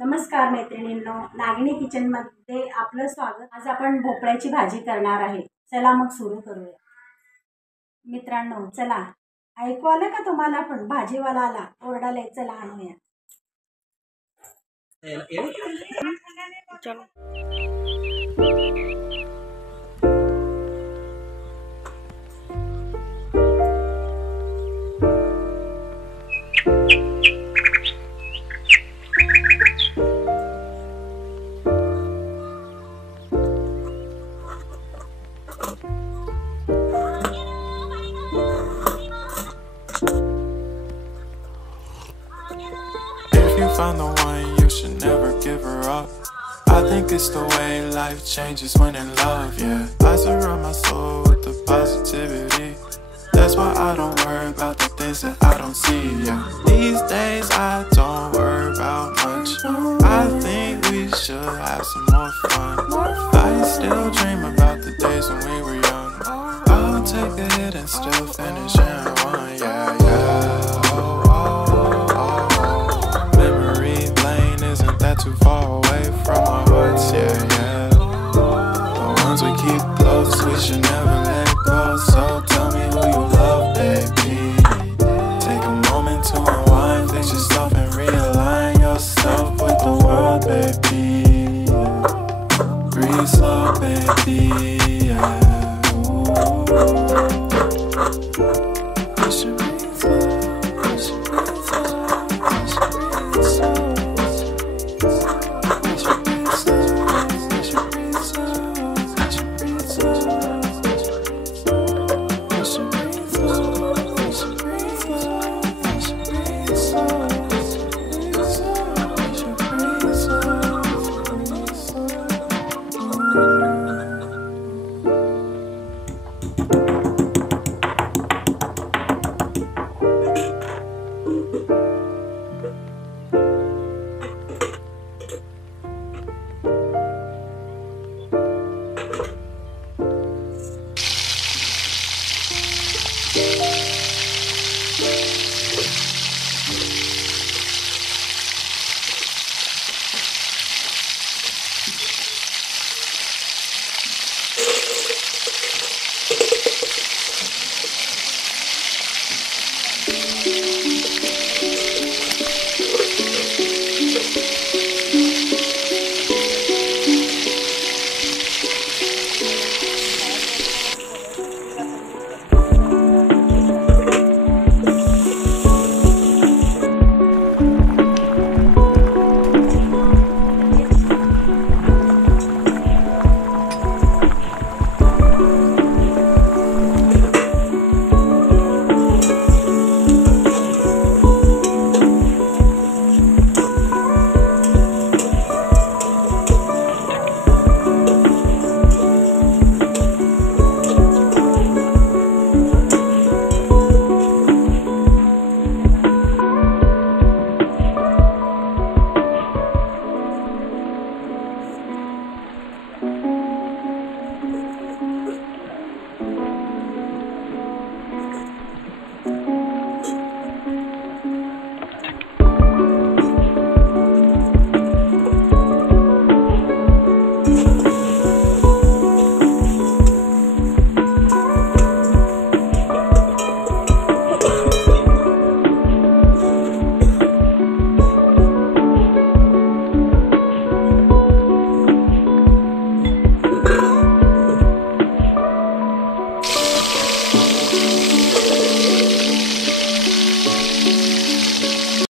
नमस्कार मैत्रिणींनो, नागिनी किचनमध्ये आपलं स्वागत। आज आपण भोपळ्याची भाजी करणार आहे। चला मग सुरू करूया। मित्रांनो चला, ऐकू आलं का तुम्हाला? पण भाजीवाला आला, ओरडाले, चला आणूया। If you find the one, you should never give her up. I think it's the way life changes when in love, yeah. I surround my soul with the positivity. That's why I don't worry about the things that I don't see, yeah. These days I don't worry about much. I think we should have some more fun. I still dream about the days when we were young. I'll take a hit and still finish in one, yeah, yeah. Memory lane isn't that too far away.